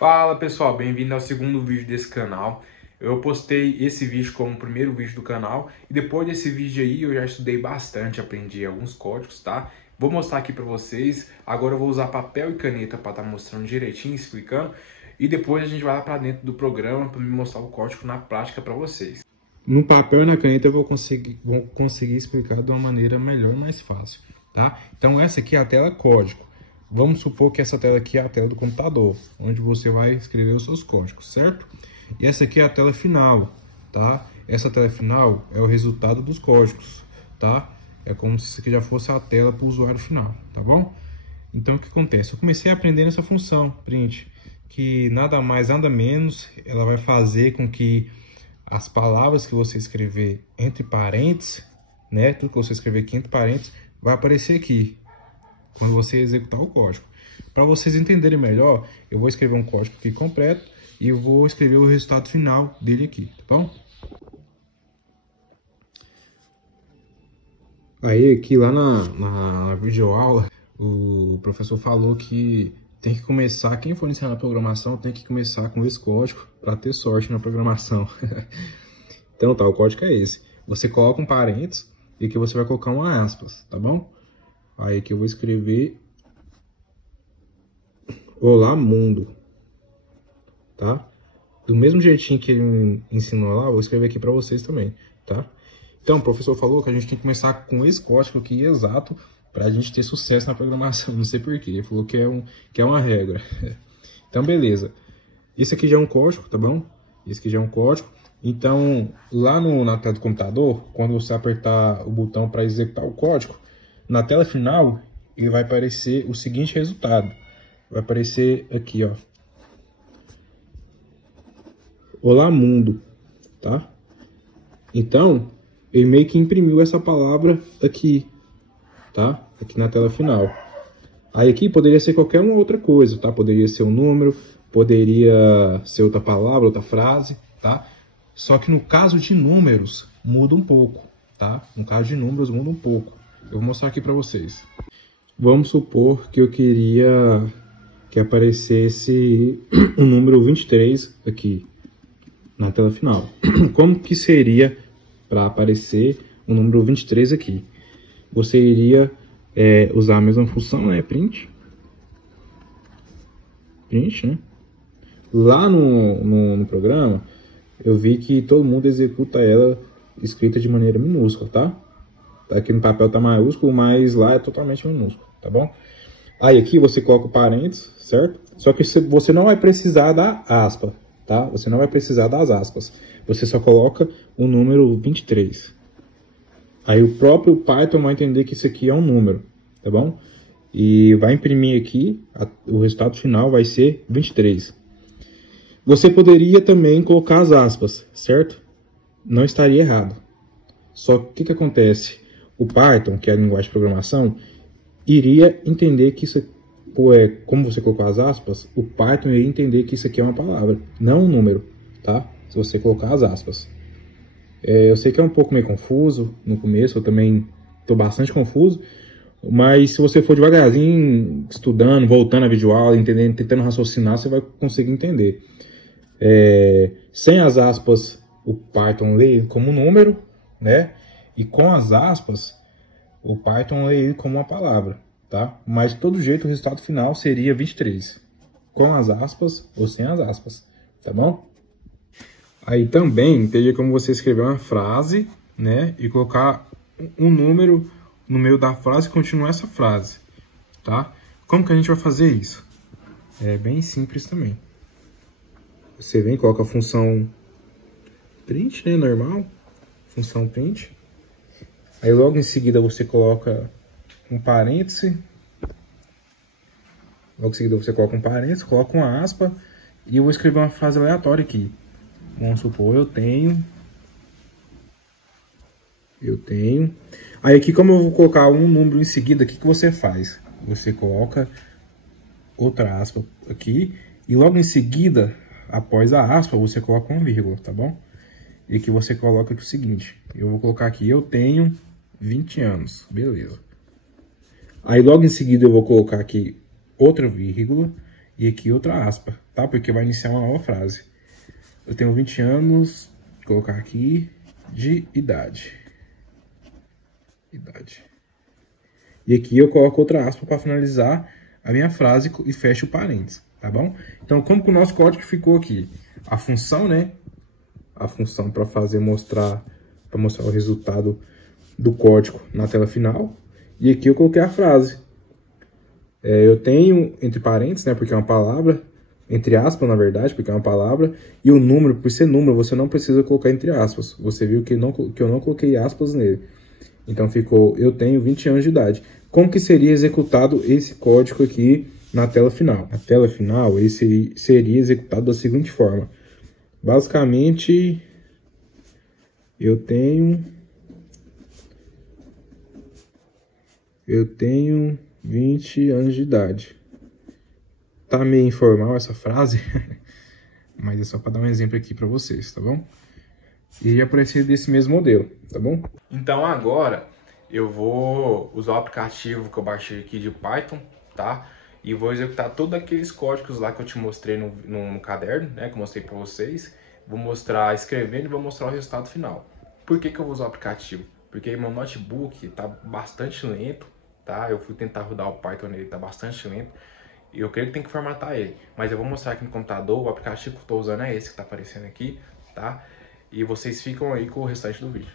Fala pessoal, bem-vindo ao segundo vídeo desse canal. Eu postei esse vídeo como o primeiro vídeo do canal e depois desse vídeo aí eu já estudei bastante, aprendi alguns códigos, tá? Vou mostrar aqui para vocês. Agora eu vou usar papel e caneta para estar mostrando direitinho, explicando, e depois a gente vai lá para dentro do programa para me mostrar o código na prática para vocês. No papel e na caneta eu vou conseguir explicar de uma maneira melhor e mais fácil, tá? Então essa aqui é a tela código. Vamos supor que essa tela aqui é a tela do computador, onde você vai escrever os seus códigos, certo? E essa aqui é a tela final, tá? Essa tela final é o resultado dos códigos, tá? É como se isso aqui já fosse a tela para o usuário final, tá bom? Então o que acontece? Eu comecei aprendendo essa função print, que nada mais, nada menos, ela vai fazer com que as palavras que você escrever entre parênteses, né? Tudo que você escrever aqui entre parênteses vai aparecer aqui quando você executar o código. Para vocês entenderem melhor, eu vou escrever um código aqui completo e vou escrever o resultado final dele aqui, tá bom? Aí aqui lá na videoaula, o professor falou que tem que começar, quem for iniciar na programação tem que começar com esse código para ter sorte na programação. Então tá, o código é esse. Você coloca um parênteses e aqui você vai colocar uma aspas, tá bom? Aí aqui eu vou escrever Olá Mundo, tá? Do mesmo jeitinho que ele ensinou lá, eu vou escrever aqui para vocês também, tá? Então o professor falou que a gente tem que começar com esse código aqui exato para a gente ter sucesso na programação, não sei porquê, ele falou que é uma regra. Então beleza, esse aqui já é um código, tá bom? Esse aqui já é um código. Então lá na tela do computador, quando você apertar o botão para executar o código, na tela final, ele vai aparecer o seguinte resultado. Vai aparecer aqui, ó. Olá, mundo. Tá? Então, ele meio que imprimiu essa palavra aqui. Tá? Aqui na tela final. Aí aqui poderia ser qualquer uma outra coisa, tá? Poderia ser um número, poderia ser outra palavra, outra frase, tá? Só que no caso de números, muda um pouco, tá? No caso de números, muda um pouco. Eu vou mostrar aqui para vocês. Vamos supor que eu queria que aparecesse o número 23 aqui na tela final. Como que seria para aparecer o número 23 aqui? Você iria usar a mesma função, né? Print, né? Lá no programa, eu vi que todo mundo executa ela escrita de maneira minúscula, tá? Aqui no papel tá maiúsculo, mas lá é totalmente minúsculo, tá bom? Aí aqui você coloca o parênteses, certo? Só que você não vai precisar da aspa, tá? Você não vai precisar das aspas. Você só coloca o número 23. Aí o próprio Python vai entender que isso aqui é um número, tá bom? E vai imprimir aqui, o resultado final vai ser 23. Você poderia também colocar as aspas, certo? Não estaria errado. Só que o que acontece? O Python, que é a linguagem de programação, iria entender que isso, como você colocou as aspas, o Python iria entender que isso aqui é uma palavra, não um número, tá? Se você colocar as aspas. Eu sei que é um pouco meio confuso no começo, eu também estou bastante confuso, mas se você for devagarzinho, estudando, voltando a videoaula, entendendo, tentando raciocinar, você vai conseguir entender. Sem as aspas, o Python lê como número, né? E com as aspas, o Python lê ele como uma palavra, tá? Mas de todo jeito o resultado final seria 23. Com as aspas ou sem as aspas, tá bom? Aí também teria como você escrever uma frase, né? E colocar um número no meio da frase e continuar essa frase, tá? Como que a gente vai fazer isso? É bem simples também. Você vem e coloca a função print, né? Normal. Função print. Aí logo em seguida você coloca um parêntese. Logo em seguida você coloca um parêntese, coloca uma aspa. E eu vou escrever uma frase aleatória aqui. Vamos supor, eu tenho. Aí aqui, como eu vou colocar um número em seguida, o que você faz? Você coloca outra aspa aqui. E logo em seguida, após a aspa, você coloca uma vírgula, tá bom? E aqui você coloca aqui o seguinte. Eu vou colocar aqui, eu tenho 20 anos, beleza. Aí logo em seguida eu vou colocar aqui outra vírgula E aqui outra aspa, tá? Porque vai iniciar uma nova frase. Eu tenho 20 anos, vou colocar aqui, de idade. Idade. E aqui eu coloco outra aspa para finalizar a minha frase e fecho o parênteses, tá bom? Então, como que o nosso código ficou aqui? A função, né? A função para mostrar o resultado do código na tela final. E aqui eu coloquei a frase. Eu tenho entre parênteses, né? Porque é uma palavra. Entre aspas, na verdade, porque é uma palavra. E o número, por ser número, você não precisa colocar entre aspas. Você viu que eu não coloquei aspas nele. Então ficou, eu tenho 20 anos de idade. Como que seria executado esse código aqui na tela final? Na tela final, esse seria executado da seguinte forma. Basicamente, eu tenho 20 anos de idade. Tá meio informal essa frase, mas é só para dar um exemplo aqui para vocês, tá bom? E aparecer desse mesmo modelo, tá bom? Então agora eu vou usar o aplicativo que eu baixei aqui de Python, tá? E vou executar todos aqueles códigos lá que eu te mostrei no caderno, né? Que eu mostrei para vocês. Vou mostrar escrevendo e vou mostrar o resultado final. Por que que eu vou usar o aplicativo? Porque meu notebook tá bastante lento, tá? Eu fui tentar rodar o Python nele, tá bastante lento. E eu creio que tem que formatar ele. Mas eu vou mostrar aqui no computador, o aplicativo que eu estou usando é esse que tá aparecendo aqui, tá? E vocês ficam aí com o restante do vídeo.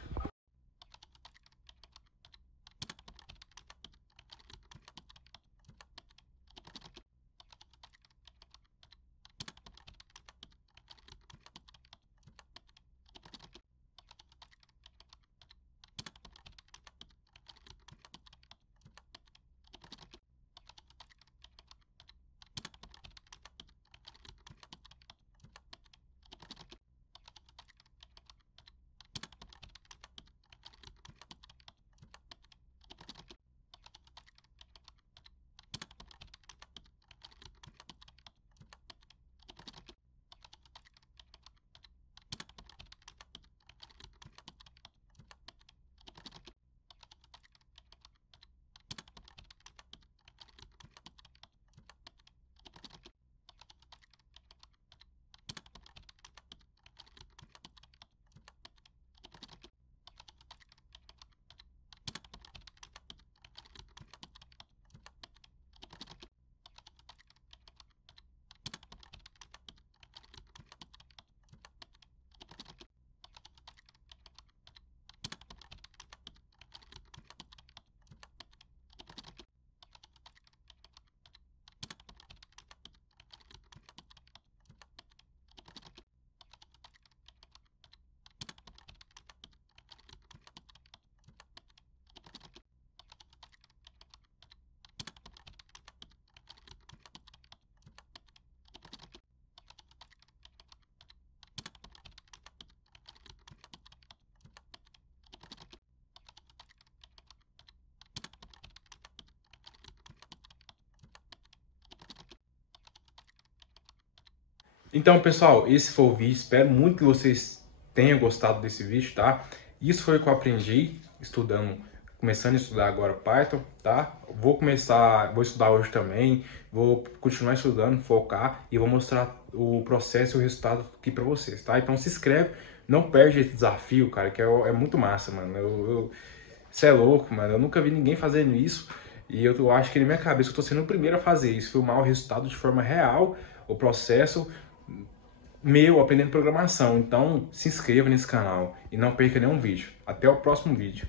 Então, pessoal, esse foi o vídeo. Espero muito que vocês tenham gostado desse vídeo, tá? Isso foi o que eu aprendi estudando, começando a estudar agora Python, tá? Vou estudar hoje também, vou continuar estudando, focar e vou mostrar o processo e o resultado aqui pra vocês, tá? Então se inscreve, não perde esse desafio, cara, que é muito massa, mano. Cê é louco, mano. Eu nunca vi ninguém fazendo isso. E eu acho que na minha cabeça eu tô sendo o primeiro a fazer isso, filmar o resultado de forma real, o processo meu aprendendo programação. Então se inscreva nesse canal e não perca nenhum vídeo. Até o próximo vídeo.